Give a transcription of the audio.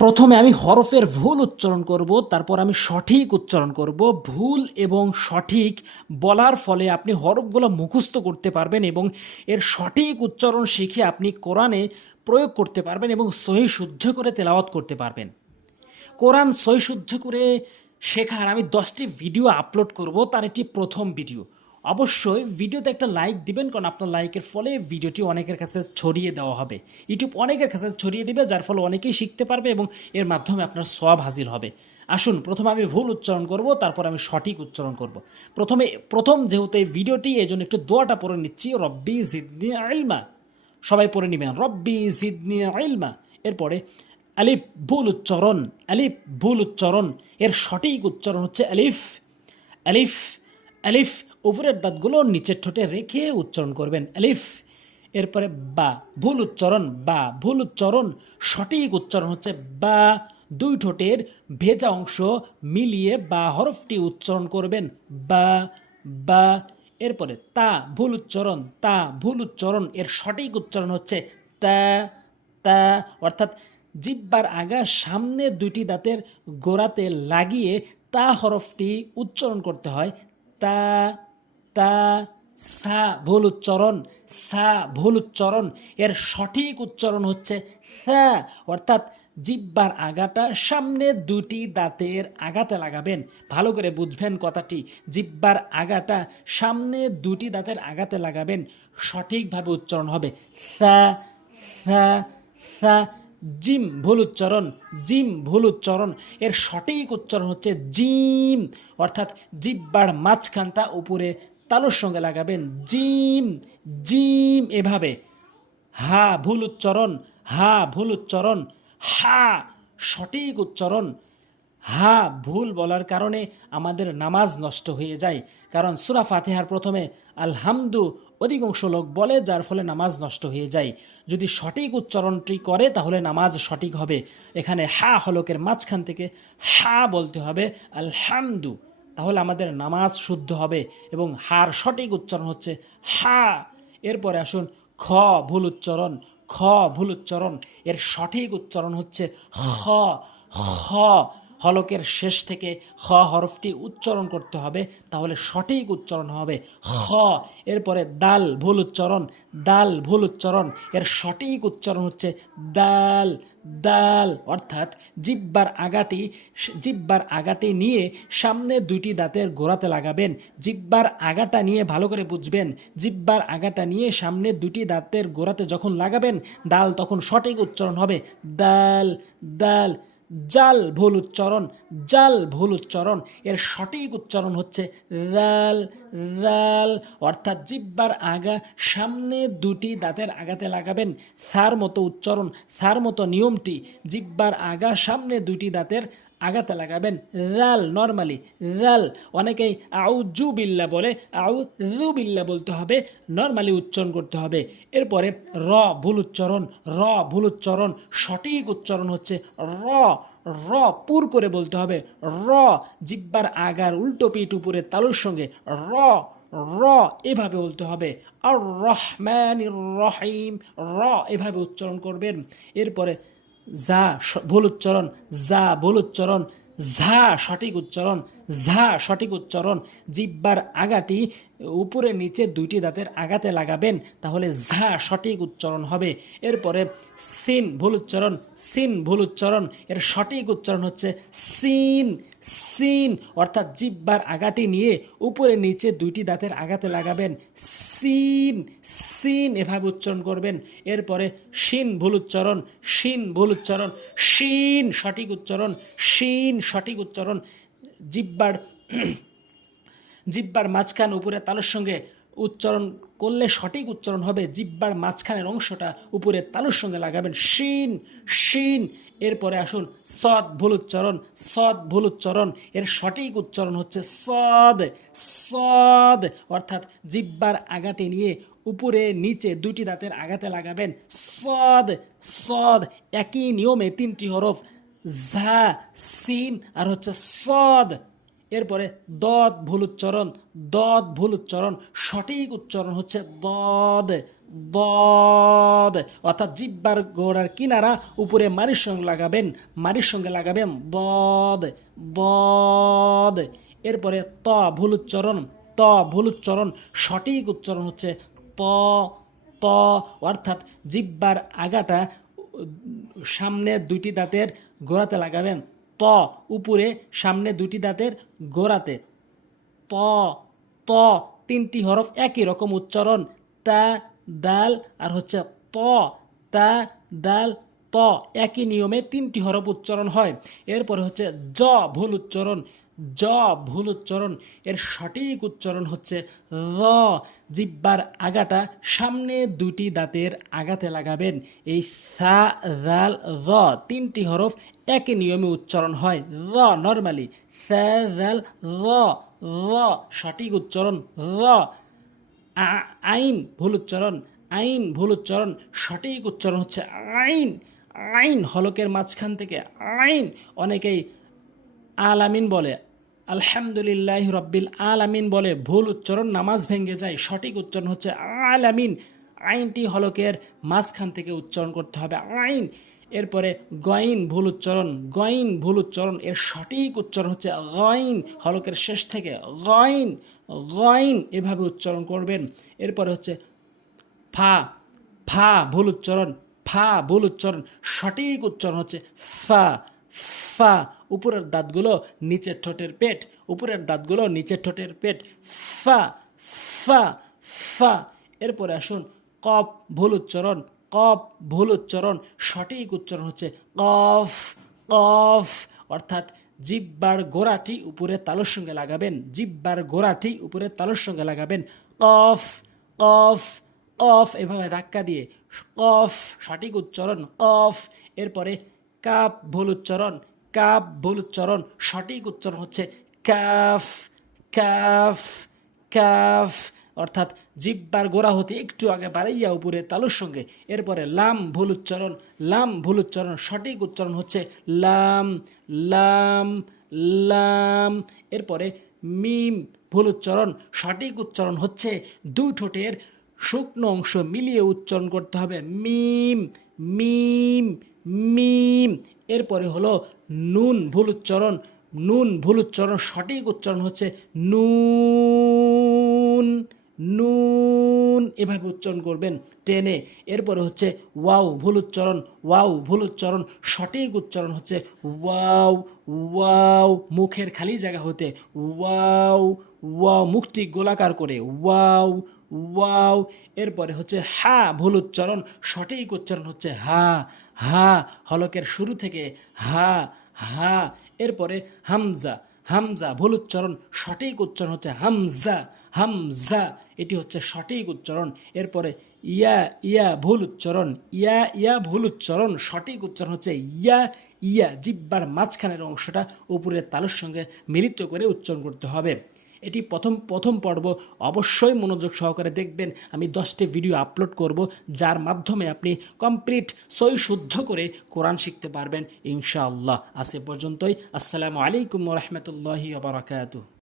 প্রথমে আমি হরফের ভুল উচ্চারণ করব, তারপর আমি সঠিক উচ্চারণ করব। ভুল এবং সঠিক বলার ফলে আপনি হরফগুলো মুখস্থ করতে পারবেন এবং এর সঠিক উচ্চারণ শিখে আপনি কোরআনে প্রয়োগ করতে পারবেন এবং সহি শুদ্ধ করে তেলাওয়াত করতে পারবেন। কোরআন সহি শুদ্ধ করে শেখার আমি দশটি ভিডিও আপলোড করব, তার একটি প্রথম ভিডিও। অবশ্যই ভিডিওতে একটা লাইক দিবেন, কারণ আপনার লাইকের ফলে ভিডিওটি অনেকের কাছে ছড়িয়ে দেওয়া হবে। ইউটিউব অনেকের কাছে ছড়িয়ে দিবে, যার ফলে অনেকেই শিখতে পারবে এবং এর মাধ্যমে আপনার সব হাজির হবে। আসুন, প্রথমে আমি ভুল উচ্চারণ করব, তারপর আমি সঠিক উচ্চারণ করব। প্রথমে, প্রথম যেহেতু এই ভিডিওটি এই জন্য একটু দোয়াটা পড়ে নিচ্ছি, রব্বি জিদনি আইলমা সবাই পড়ে নেবেন, রব্বি জিদনি আইলমা এরপরে, আলিফ, ভুল উচ্চারণ, আলিফ, ভুল উচ্চারণ। এর সঠিক উচ্চারণ হচ্ছে আলিফ। আলিফ আলিফ উপরের দাঁতগুলো নিচের ঠোঁটে রেখে উচ্চারণ করবেন। আলিফ এরপরে বা। ভুল উচ্চারণ বা। ভুল উচ্চারণ। সঠিক উচ্চারণ হচ্ছে বা। দুই ঠোঁটের ভেজা অংশ মিলিয়ে বা হরফটি উচ্চারণ করবেন। বা। বা। এরপরে তা। ভুল উচ্চারণ। তা। ভুল উচ্চারণ। এর সঠিক উচ্চারণ হচ্ছে তা। তা। অর্থাৎ জিব্বার আগা সামনে দুটি দাঁতের গোড়াতে লাগিয়ে তা হরফটি উচ্চারণ করতে হয় তা। তা সা ভুল উচ্চারণ, সা ভুল উচ্চারণ। এর সঠিক উচ্চারণ হচ্ছে সা। অর্থাৎ জিব্বার আগাটা সামনে দুটি দাঁতের আগাতে লাগাবেন। ভালো করে বুঝবেন কথাটি। জিব্বার আগাটা সামনে দুটি দাঁতের আগাতে লাগাবেন। সঠিকভাবে উচ্চারণ হবে সা সা সা। জিম ভুল উচ্চারণ, জিম ভুল উচ্চারণ। এর সঠিক উচ্চারণ হচ্ছে জিম। অর্থাৎ জিব্বার মাঝখানটা উপরে তালুর সঙ্গে লাগাবেন। জিম জিম এভাবে। হা, ভুল উচ্চারণ। হা, ভুল উচ্চারণ। হা, সঠিক উচ্চারণ। হা, ভুল বলার কারণে আমাদের নামাজ নষ্ট হয়ে যায়। কারণ সুরা ফাতেহার প্রথমে আলহামদু অধিকাংশ লোক বলে, যার ফলে নামাজ নষ্ট হয়ে যায়। যদি সঠিক উচ্চারণটি করে, তাহলে নামাজ সঠিক হবে। এখানে হা হলকের মাঝখান থেকে হা বলতে হবে আলহামদু। তাহলে আমাদের নামাজ শুদ্ধ হবে এবং হার সঠিক উচ্চারণ হচ্ছে হা। এরপরে আসুন, খ ভুল উচ্চারণ, খ ভুল উচ্চারণ। এর সঠিক উচ্চারণ হচ্ছে খ। খ হলকের শেষ থেকে খ হরফটি উচ্চারণ করতে হবে, তাহলে সঠিক উচ্চারণ হবে খ। এরপরে দাল ভুল উচ্চারণ, দাল ভুল উচ্চারণ, এর সঠিক উচ্চারণ হচ্ছে দাল দাল, অর্থাৎ জিব্বার আগাটি জিব্বার আগাটি নিয়ে সামনে দুইটি দাঁতের গোড়াতে লাগাবেন। জিব্বার আগাটা নিয়ে ভালো করে বুঝবেন। জিব্বার আগাটা নিয়ে সামনে দুটি দাঁতের গোড়াতে যখন লাগাবেন, দাল তখন সঠিক উচ্চারণ হবে দাল দাল। জাল ভুল উচ্চারণ, জাল ভুল উচ্চারণ। এর সঠিক উচ্চারণ হচ্ছে রাল রাল অর্থাৎ জিব্বার আগা সামনে দুটি দাঁতের আগাতে লাগাবেন। সার মতো উচ্চারণ, সার মতো নিয়মটি, জিব্বার আগা সামনে দুটি দাঁতের আগাতে লাগাবেন। রাল নর্মালি রাল অনেকেই আউজু বিল্লা বলে আউ রু বিল্লা বলতে হবে নর্মালি উচ্চারণ করতে হবে। এরপরে র, ভুল উচ্চারণ, র, ভুল উচ্চারণ, সঠিক উচ্চারণ হচ্ছে র। র, পুর করে বলতে হবে। র, জিব্বার আগার উল্টো পিঠ উপরে তালুর সঙ্গে। র র, এভাবে বলতে হবে। আর রহমান রহিম। র, এভাবে উচ্চারণ করবেন। এরপরে যা ভুল উচ্চারণ যা ভুল উচ্চারণ ঝা সঠিক উচ্চারণ ঝা সঠিক উচ্চারণ জিব্বার আগাটি উপরে নিচে দুইটি দাঁতের আগাতে লাগাবেন, তাহলে ঝা সঠিক উচ্চারণ হবে। এরপরে সিন, ভুল উচ্চারণ, সিন, ভুল উচ্চারণ। এর সঠিক উচ্চারণ হচ্ছে সিন সিন। অর্থাৎ জিব্বার আগাটি নিয়ে উপরে নিচে দুইটি দাঁতের আগাতে লাগাবেন। সিন সিন এভাবে উচ্চারণ করবেন। এরপরে শিন ভুল উচ্চারণ শিন ভুল উচ্চারণ শিন সঠিক উচ্চারণ শিন সঠিক উচ্চারণ। জিব্বার জিব্বার মাঝখান উপরে তালুর সঙ্গে উচ্চারণ করলে সঠিক উচ্চারণ হবে। জিব্বার মাঝখানের অংশটা উপরে তালুর সঙ্গে লাগাবেন। শিন শিন। এরপরে আসুন, সদ, ভুল উচ্চারণ। সদ, ভুল উচ্চারণ। এর সঠিক উচ্চারণ হচ্ছে সদ সদ। অর্থাৎ জিব্বার আগাটি নিয়ে উপরে, নিচে দুটি দাঁতের আগাতে লাগাবেন। সদ সদ। একই নিয়মে তিনটি হরফ ঝা, সিন আর হচ্ছে সদ। এরপরে দদ ভুল উচ্চারণ, দদ ভুল উচ্চারণ, সঠিক উচ্চারণ হচ্ছে দদ দদ। অর্থাৎ জিব্বার গোড়ার কিনারা উপরে মারির সঙ্গে লাগাবেন মারির সঙ্গে লাগাবেন বদ বদ। এরপরে ত ভুল উচ্চারণ, ত ভুল উচ্চারণ, সঠিক উচ্চারণ হচ্ছে ত ত। অর্থাৎ জিব্বার আগাটা সামনে দুটি দাঁতের গোড়াতে লাগাবেন ত উপরে, সামনে দুটি দাঁতের গোড়াতে। প, ত তিনটি হরফ একই রকম উচ্চারণ। তা, দাল আর হচ্ছে প। তা, দাল, প একই নিয়মে তিনটি হরফ উচ্চারণ হয়। এরপরে হচ্ছে জ, ভুল উচ্চারণ। জ ভুল উচ্চারণ, এর সঠিক উচ্চারণ হচ্ছে র। জিব্বার আগাটা সামনে দুটি দাঁতের আগাতে লাগাবেন। এই সা রাল র তিনটি হরফ একই নিয়মে উচ্চারণ হয়। র নর্মালি সা রাল র র সঠিক উচ্চারণ, র। আইন, ভুল উচ্চারণ, আইন, ভুল উচ্চারণ, সঠিক উচ্চারণ হচ্ছে আইন। আইন হলকের মাঝখান থেকে আইন। অনেকেই আলামিন বলে, আলহামদুলিল্লাহ রব্বিল আলামিন বলে, ভুল উচ্চারণ নামাজ ভেঙে যায়, সঠিক উচ্চারণ হচ্ছে আলামিন। আইনটি হলকের মাঝখান থেকে উচ্চারণ করতে হবে আইন। এরপরে গইন, ভুল উচ্চারণ, গইন, ভুল উচ্চারণ, এর সঠিক উচ্চারণ হচ্ছে গইন, হলকের শেষ থেকে গইন গইন এভাবে উচ্চারণ করবেন। এরপরে হচ্ছে ফা ফা, ভুল উচ্চারণ, ফা, ভুল উচ্চারণ, সঠিক উচ্চারণ হচ্ছে ফা। ফা, উপরের দাঁতগুলো নিচের ঠোঁটের পেট, উপরের দাঁতগুলো নিচের ঠোঁটের পেট। ফা ফা ফা। এরপরে আসুন, কফ ভুল উচ্চারণ কফ ভুল উচ্চারণ সঠিক উচ্চারণ হচ্ছে কফ কফ। অর্থাৎ জিব্বার গোড়াটি উপরে তালুর সঙ্গে লাগাবেন, জিব্বার গোড়াটি উপরে তালুর সঙ্গে লাগাবেন। কফ কফ কফ। এভাবে ধাক্কা দিয়ে কফ, সঠিক উচ্চারণ কফ। এরপরে কাপ ভুল উচ্চারণ কাপ ভুল উচ্চারণ সঠিক উচ্চারণ হচ্ছে কাফ কাফ কাফ। অর্থাৎ জিব্বার গোড়া হতে একটু আগে বাড়াইয়া উপরে তালুর সঙ্গে। এরপরে লাম ভুল উচ্চারণ, লাম ভুল উচ্চারণ। সঠিক উচ্চারণ হচ্ছে লাম লাম লাম। এরপরে মিম ভুল উচ্চারণ, সঠিক উচ্চারণ হচ্ছে দুই ঠোঁটের শুকনো অংশ মিলিয়ে উচ্চারণ করতে হবে। মিম মিম মিম। এরপরে হলো নুন ভুল উচ্চারণ, নুন ভুল উচ্চারণ, সঠিক উচ্চারণ হচ্ছে নুন নুন এভাবে উচ্চারণ করবেন টেনে। এরপরে হচ্ছে ওয়াও ভুল উচ্চারণ, ওয়াও ভুল উচ্চারণ, সঠিক উচ্চারণ হচ্ছে ওয়াও ওয়াও মুখের খালি জায়গা হতে ওয়াও ওয়াও মুখটি গোলাকার করে ওয়াও ওয়াও। এরপরে হচ্ছে হা ভুল উচ্চারণ, সঠিক উচ্চারণ হচ্ছে হা। হা হলকের শুরু থেকে হা হা, এরপরে হামজা হামজা ভুল উচ্চারণ, সঠিক উচ্চারণ হচ্ছে হামজা হামজা, এটি হচ্ছে সঠিক উচ্চারণ, এরপরে ইয়া ইয়া ভুল উচ্চারণ, ইয়া ইয়া ভুল উচ্চারণ, সঠিক উচ্চারণ হচ্ছে ইয়া ইয়া, জিব্বার মাঝখানের অংশটা উপরের তালুর সঙ্গে মিলিত করে উচ্চারণ করতে হবে। এটি প্রথম প্রথম পর্ব। অবশ্যই মনোযোগ সহকারে দেখবেন। আমি দশটি ভিডিও আপলোড করব, যার মাধ্যমে আপনি কমপ্লিট সই শুদ্ধ করে কোরআন শিখতে পারবেন, ইনশাআল্লাহ। আজ এ পর্যন্তই। আসসালামু আলাইকুম রহমতুল্লাহি বারাকাতু